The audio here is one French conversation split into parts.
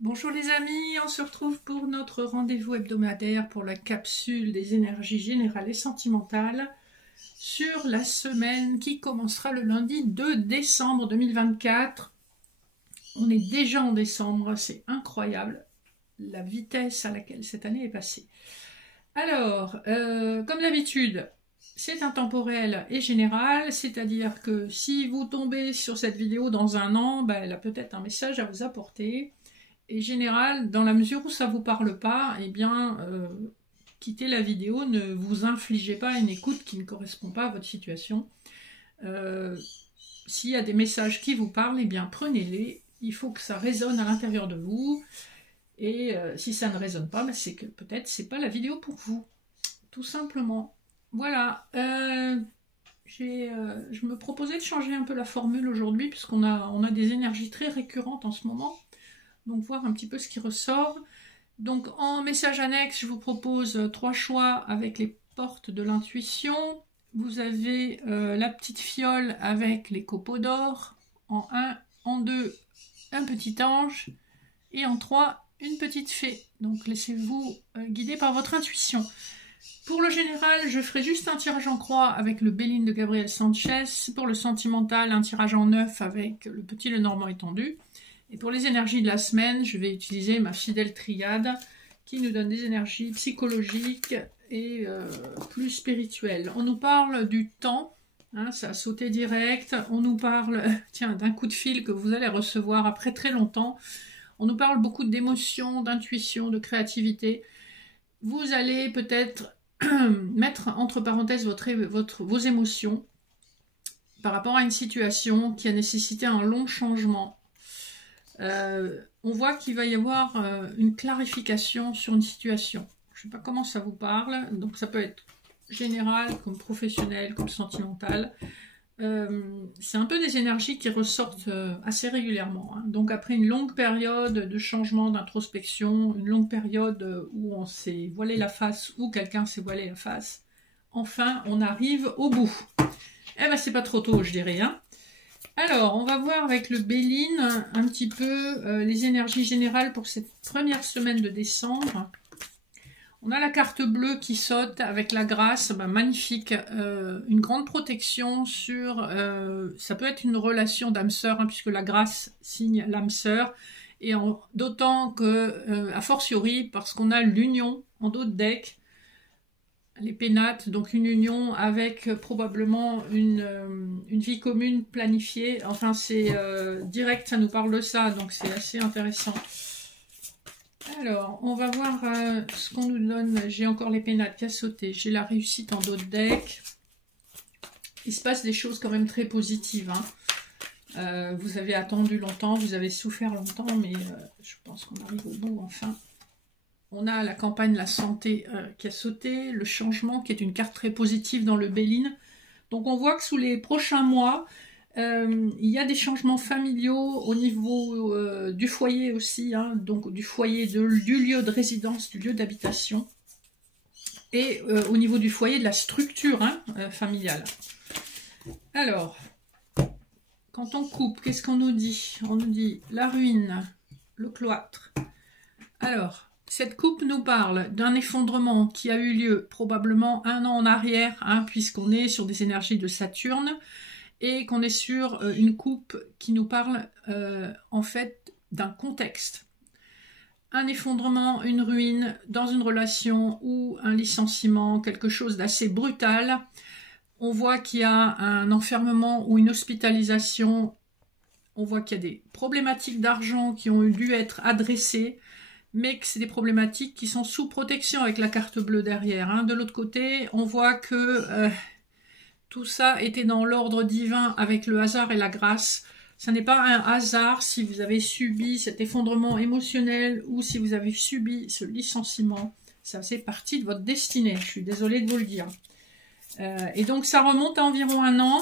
Bonjour les amis, on se retrouve pour notre rendez-vous hebdomadaire pour la capsule des énergies générales et sentimentales sur la semaine qui commencera le lundi 2 décembre 2024. On est déjà en décembre, c'est incroyable la vitesse à laquelle cette année est passée. Alors, comme d'habitude, c'est intemporel et général, c'est-à-dire que si vous tombez sur cette vidéo dans un an, elle a peut-être un message à vous apporter. Et général, dans la mesure où ça ne vous parle pas, eh bien, quittez la vidéo, ne vous infligez pas une écoute qui ne correspond pas à votre situation. S'il y a des messages qui vous parlent, eh bien, prenez-les. Il faut que ça résonne à l'intérieur de vous. Et si ça ne résonne pas, c'est que peut-être c'est pas la vidéo pour vous. Tout simplement. Voilà. Je me proposais de changer un peu la formule aujourd'hui, puisqu'on a des énergies très récurrentes en ce moment. Donc voir un petit peu ce qui ressort. Donc en message annexe, je vous propose 3 choix avec les portes de l'intuition. Vous avez la petite fiole avec les copeaux d'or. En 1, en 2, un petit ange. Et en 3, une petite fée. Donc laissez-vous guider par votre intuition. Pour le général, je ferai juste un tirage en croix avec le Béline de Gabriel Sanchez. Pour le sentimental, un tirage en 9 avec le petit Lenormand étendu. Et pour les énergies de la semaine, je vais utiliser ma fidèle triade qui nous donne des énergies psychologiques et plus spirituelles. On nous parle du temps, hein, ça a sauté direct. On nous parle d'un coup de fil que vous allez recevoir après très longtemps. On nous parle beaucoup d'émotions, d'intuition, de créativité. Vous allez peut-être mettre entre parenthèses vos émotions par rapport à une situation qui a nécessité un long changement. On voit qu'il va y avoir une clarification sur une situation. Je ne sais pas comment ça vous parle, donc ça peut être général, comme professionnel, comme sentimental. C'est un peu des énergies qui ressortent assez régulièrement. Hein. Donc après une longue période de changement, d'introspection, une longue période où on s'est voilé la face, ou quelqu'un s'est voilé la face, enfin on arrive au bout. Eh ben c'est pas trop tôt, je dirais, hein. Alors, on va voir avec le Béline un petit peu les énergies générales pour cette première semaine de décembre. On a la carte bleue qui saute avec la grâce, magnifique, une grande protection sur, ça peut être une relation d'âme sœur, hein, puisque la grâce signe l'âme sœur, et d'autant que, a fortiori, parce qu'on a l'union en dos de deck, les pénates, donc une union avec probablement une vie commune planifiée. Enfin, c'est direct, ça nous parle de ça, donc c'est assez intéressant. Alors, on va voir ce qu'on nous donne. J'ai encore les pénates qui a sauté. J'ai la réussite en dos de deck. Il se passe des choses quand même très positives. Hein. Vous avez attendu longtemps, vous avez souffert longtemps, mais je pense qu'on arrive au bout enfin. On a la campagne La Santé qui a sauté, le changement qui est une carte très positive dans le Béline. Donc on voit que sous les prochains mois, il y a des changements familiaux au niveau du foyer aussi, hein, donc du foyer, du lieu de résidence, du lieu d'habitation, et au niveau du foyer, de la structure familiale. Alors, quand on coupe, qu'est-ce qu'on nous dit? On nous dit la ruine, le cloître. Alors, cette coupe nous parle d'un effondrement qui a eu lieu probablement 1 an en arrière, hein, puisqu'on est sur des énergies de Saturne, et qu'on est sur une coupe qui nous parle en fait d'un contexte. Un effondrement, une ruine dans une relation ou un licenciement, quelque chose d'assez brutal. On voit qu'il y a un enfermement ou une hospitalisation. On voit qu'il y a des problématiques d'argent qui ont dû être adressées, mais que c'est des problématiques qui sont sous protection avec la carte bleue derrière. Hein. De l'autre côté, on voit que tout ça était dans l'ordre divin avec le hasard et la grâce. Ce n'est pas un hasard si vous avez subi cet effondrement émotionnel ou si vous avez subi ce licenciement. Ça fait partie de votre destinée, je suis désolée de vous le dire. Et donc ça remonte à environ 1 an.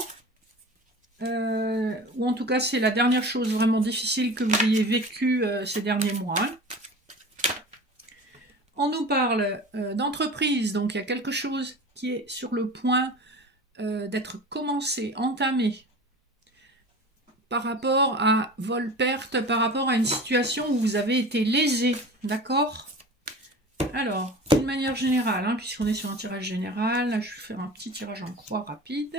Ou en tout cas c'est la dernière chose vraiment difficile que vous ayez vécue ces derniers mois. On nous parle d'entreprise, donc il y a quelque chose qui est sur le point d'être commencé, entamé, par rapport à vol-perte, par rapport à une situation où vous avez été lésé, d'accord? Alors, d'une manière générale, hein, puisqu'on est sur un tirage général, là, je vais faire un petit tirage en croix rapide.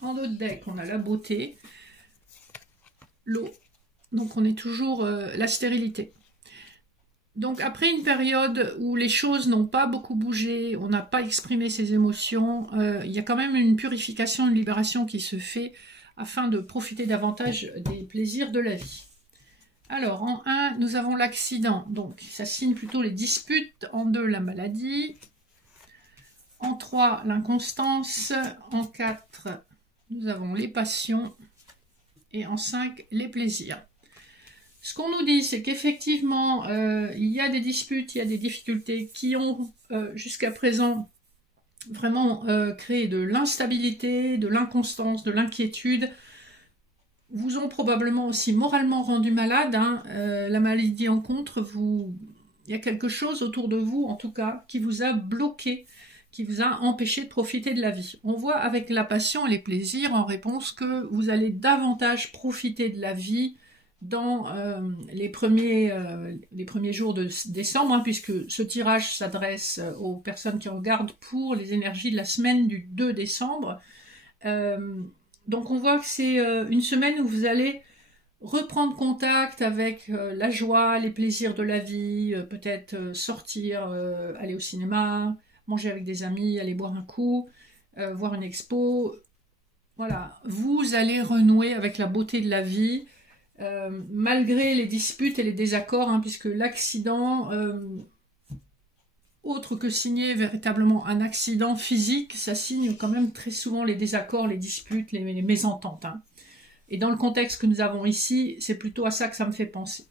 En dos de deck, on a la beauté, l'eau, donc on est toujours la stérilité. Donc après une période où les choses n'ont pas beaucoup bougé, on n'a pas exprimé ses émotions, il y a quand même une purification, une libération qui se fait afin de profiter davantage des plaisirs de la vie. Alors en 1, nous avons l'accident, donc ça signe plutôt les disputes. En 2, la maladie. En 3, l'inconstance. En 4, nous avons les passions. Et en 5, les plaisirs. Ce qu'on nous dit, c'est qu'effectivement, il y a des disputes, il y a des difficultés qui ont jusqu'à présent vraiment créé de l'instabilité, de l'inconstance, de l'inquiétude, vous ont probablement aussi moralement rendu malade. Hein. La maladie en contre, il y a quelque chose autour de vous, en tout cas, qui vous a bloqué, qui vous a empêché de profiter de la vie. On voit avec la passion et les plaisirs en réponse que vous allez davantage profiter de la vie dans les premiers jours de décembre, hein, puisque ce tirage s'adresse aux personnes qui regardent pour les énergies de la semaine du 2 décembre. Donc on voit que c'est une semaine où vous allez reprendre contact avec la joie, les plaisirs de la vie, peut-être sortir, aller au cinéma, manger avec des amis, aller boire un coup, voir une expo. Voilà, vous allez renouer avec la beauté de la vie, malgré les disputes et les désaccords, hein, puisque l'accident, autre que signer véritablement un accident physique, ça signe quand même très souvent les désaccords, les disputes, les mésententes. Hein. Et dans le contexte que nous avons ici, c'est plutôt à ça que ça me fait penser.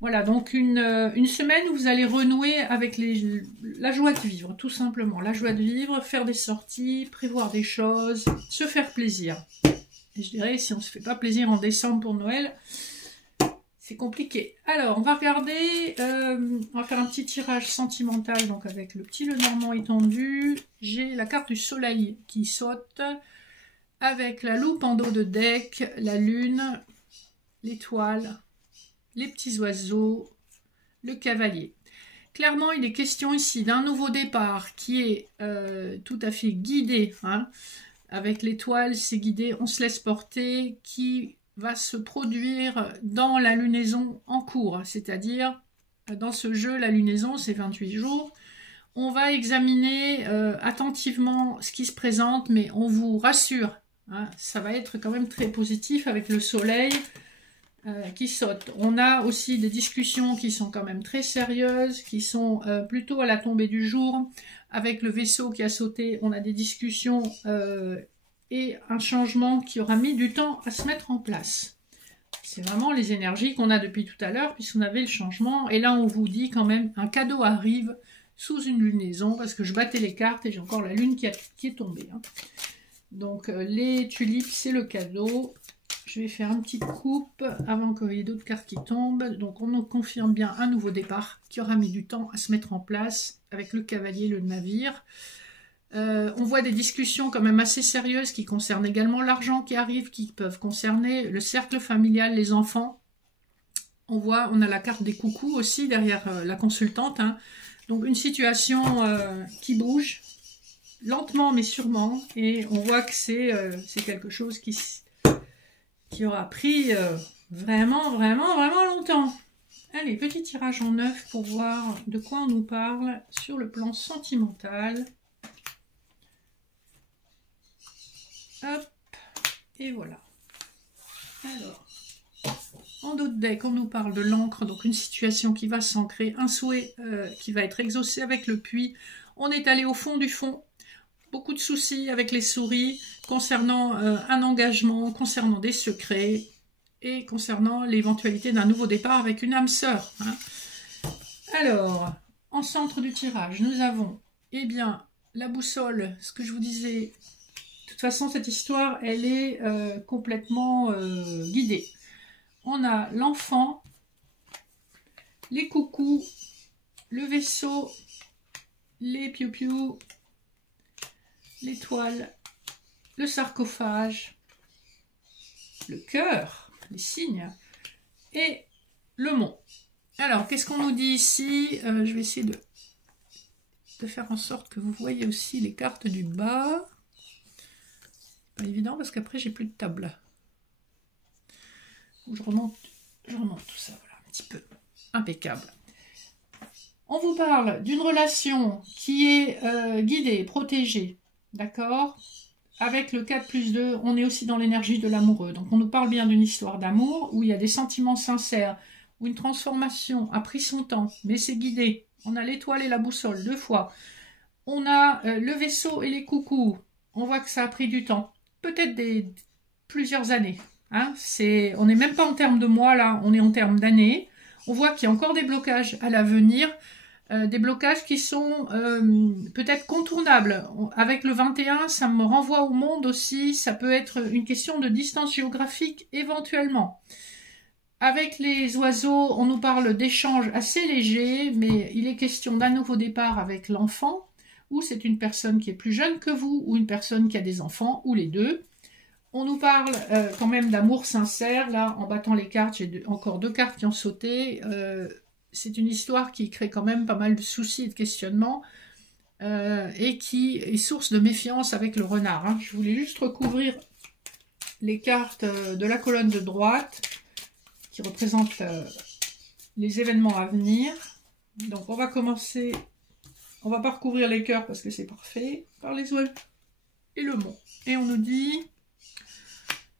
Voilà, donc une semaine où vous allez renouer avec la joie de vivre, tout simplement. La joie de vivre, faire des sorties, prévoir des choses, se faire plaisir. Et je dirais, si on ne se fait pas plaisir en décembre pour Noël, c'est compliqué. Alors, on va regarder, on va faire un petit tirage sentimental, donc avec le petit Lenormand étendu. J'ai la carte du soleil qui saute, avec la loupe en dos de deck, la lune, l'étoile, les petits oiseaux, le cavalier. Clairement, il est question ici d'un nouveau départ qui est tout à fait guidé, hein. Avec l'étoile, c'est guidé, on se laisse porter, qui va se produire dans la lunaison en cours, c'est-à-dire dans ce jeu, la lunaison, c'est 28 jours. On va examiner attentivement ce qui se présente, mais on vous rassure, hein, ça va être quand même très positif avec le soleil qui saute. On a aussi des discussions qui sont quand même très sérieuses, qui sont plutôt à la tombée du jour. Avec le vaisseau qui a sauté, on a des discussions et un changement qui aura mis du temps à se mettre en place. C'est vraiment les énergies qu'on a depuis tout à l'heure, puisqu'on avait le changement. Et là, on vous dit quand même, un cadeau arrive sous une lunaison, parce que je battais les cartes et j'ai encore la lune qui est tombée. Hein. Donc, les tulipes, c'est le cadeau. Je vais faire une petite coupe avant qu'il y ait d'autres cartes qui tombent. Donc on nous confirme bien un nouveau départ qui aura mis du temps à se mettre en place avec le cavalier, le navire. On voit des discussions quand même assez sérieuses qui concernent également l'argent qui arrive, qui peuvent concerner le cercle familial, les enfants. On a la carte des coucous aussi derrière la consultante. Hein. Donc une situation qui bouge lentement mais sûrement. Et on voit que c'est quelque chose qui aura pris vraiment longtemps. Allez, petit tirage en 9 pour voir de quoi on nous parle sur le plan sentimental. Hop, et voilà. Alors, en dos de deck, on nous parle de l'encre, donc une situation qui va s'ancrer, un souhait qui va être exaucé avec le puits. On est allé au fond du fond. Beaucoup de soucis avec les souris concernant un engagement, concernant des secrets et concernant l'éventualité d'un nouveau départ avec une âme sœur. Hein. Alors, en centre du tirage, nous avons bien la boussole, ce que je vous disais. De toute façon, cette histoire, elle est complètement guidée. On a l'enfant, les coucous, le vaisseau, les piou-piou, l'étoile, le sarcophage, le cœur, les signes, et le mont. Alors, qu'est-ce qu'on nous dit ici? Je vais essayer de faire en sorte que vous voyez aussi les cartes du bas. Pas évident parce qu'après j'ai plus de table. Je remonte tout ça, voilà, un petit peu. Impeccable. On vous parle d'une relation qui est guidée, protégée, d'accord? Avec le 4+2, on est aussi dans l'énergie de l'amoureux. Donc on nous parle bien d'une histoire d'amour où il y a des sentiments sincères, où une transformation a pris son temps, mais c'est guidé. On a l'étoile et la boussole, 2 fois. On a le vaisseau et les coucous. On voit que ça a pris du temps. Peut-être plusieurs années. Hein. On n'est même pas en termes de mois, là. On est en termes d'années. On voit qu'il y a encore des blocages à l'avenir. Des blocages qui sont peut-être contournables. Avec le 21, ça me renvoie au monde aussi. Ça peut être une question de distance géographique éventuellement. Avec les oiseaux, on nous parle d'échanges assez légers, mais il est question d'un nouveau départ avec l'enfant, ou c'est une personne qui est plus jeune que vous, ou une personne qui a des enfants, ou les deux. On nous parle quand même d'amour sincère. Là, en battant les cartes, j'ai encore 2 cartes qui ont sauté. C'est une histoire qui crée quand même pas mal de soucis et de questionnements, et qui est source de méfiance avec le renard. Hein. Je voulais juste recouvrir les cartes de la colonne de droite, qui représente les événements à venir. Donc on va commencer, on va pas recouvrir les cœurs parce que c'est parfait, par les oiseaux et le mont. Et on nous dit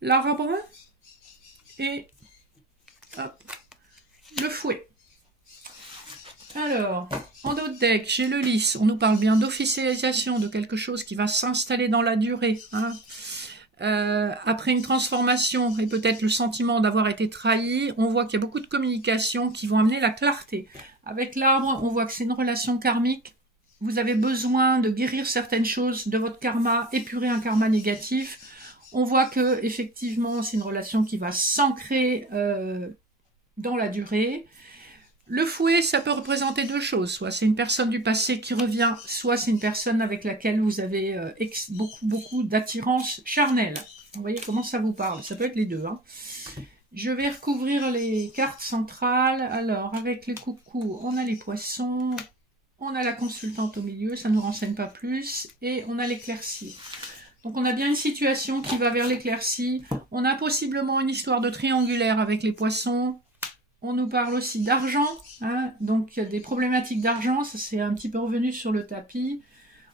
l'arbre et hop, le fouet. Alors, en dos de deck, j'ai le lys. On nous parle bien d'officialisation de quelque chose qui va s'installer dans la durée. Hein. Après une transformation et peut-être le sentiment d'avoir été trahi, on voit qu'il y a beaucoup de communications qui vont amener la clarté. Avec l'arbre, on voit que c'est une relation karmique. Vous avez besoin de guérir certaines choses de votre karma, épurer un karma négatif. On voit que effectivement, c'est une relation qui va s'ancrer dans la durée. Le fouet, ça peut représenter 2 choses. Soit c'est une personne du passé qui revient, soit c'est une personne avec laquelle vous avez beaucoup d'attirance charnelle. Vous voyez comment ça vous parle. Ça peut être les 2. Hein. Je vais recouvrir les cartes centrales. Alors, avec les coucous, on a les poissons. On a la consultante au milieu, ça ne nous renseigne pas plus. Et on a l'éclaircie. Donc on a bien une situation qui va vers l'éclaircie. On a possiblement une histoire de triangulaire avec les poissons. On nous parle aussi d'argent, hein, donc il y a des problématiques d'argent, ça c'est un petit peu revenu sur le tapis.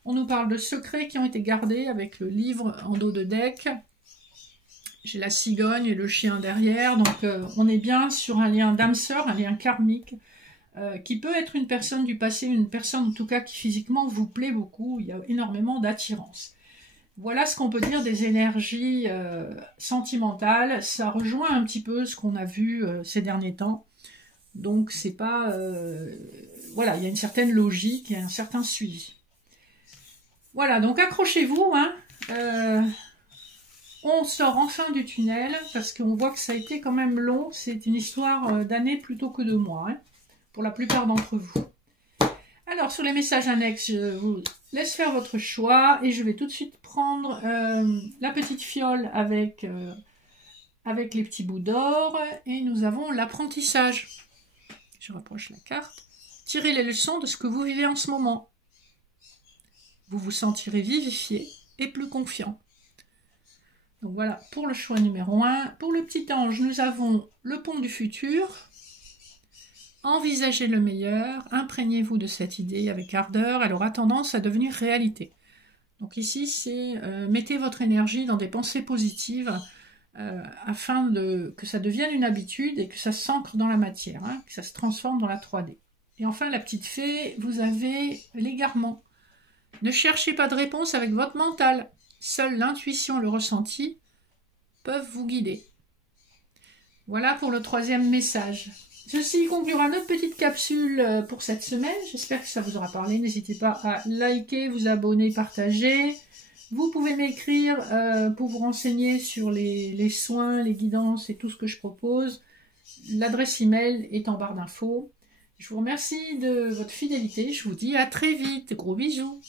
On nous parle de secrets qui ont été gardés avec le livre en dos de deck. J'ai la cigogne et le chien derrière, donc on est bien sur un lien d'âme-sœur, un lien karmique, qui peut être une personne du passé, une personne en tout cas qui physiquement vous plaît beaucoup, il y a énormément d'attirance. Voilà ce qu'on peut dire des énergies sentimentales. Ça rejoint un petit peu ce qu'on a vu ces derniers temps. Donc c'est pas... voilà, il y a une certaine logique, il y a un certain suivi. Voilà, donc accrochez-vous. Hein. On sort enfin du tunnel parce qu'on voit que ça a été quand même long. C'est une histoire d'années plutôt que de mois, hein, pour la plupart d'entre vous. Alors, sur les messages annexes, je vous laisse faire votre choix et je vais tout de suite prendre la petite fiole avec les petits bouts d'or et nous avons l'apprentissage. Je rapproche la carte. Tirez les leçons de ce que vous vivez en ce moment. Vous vous sentirez vivifié et plus confiant. Donc voilà pour le choix numéro 1. Pour le petit ange, nous avons le pont du futur. Envisagez le meilleur, imprégnez-vous de cette idée avec ardeur, elle aura tendance à devenir réalité. Donc ici, c'est mettez votre énergie dans des pensées positives afin que ça devienne une habitude et que ça s'ancre dans la matière, hein, que ça se transforme dans la 3D. Et enfin, la petite fée, vous avez l'égarement. Ne cherchez pas de réponse avec votre mental. Seule l'intuition et le ressenti peuvent vous guider. Voilà pour le 3e message. Ceci conclura notre petite capsule pour cette semaine. J'espère que ça vous aura parlé. N'hésitez pas à liker, vous abonner, partager. Vous pouvez m'écrire pour vous renseigner sur les soins, les guidances et tout ce que je propose. L'adresse email est en barre d'infos. Je vous remercie de votre fidélité. Je vous dis à très vite. Gros bisous.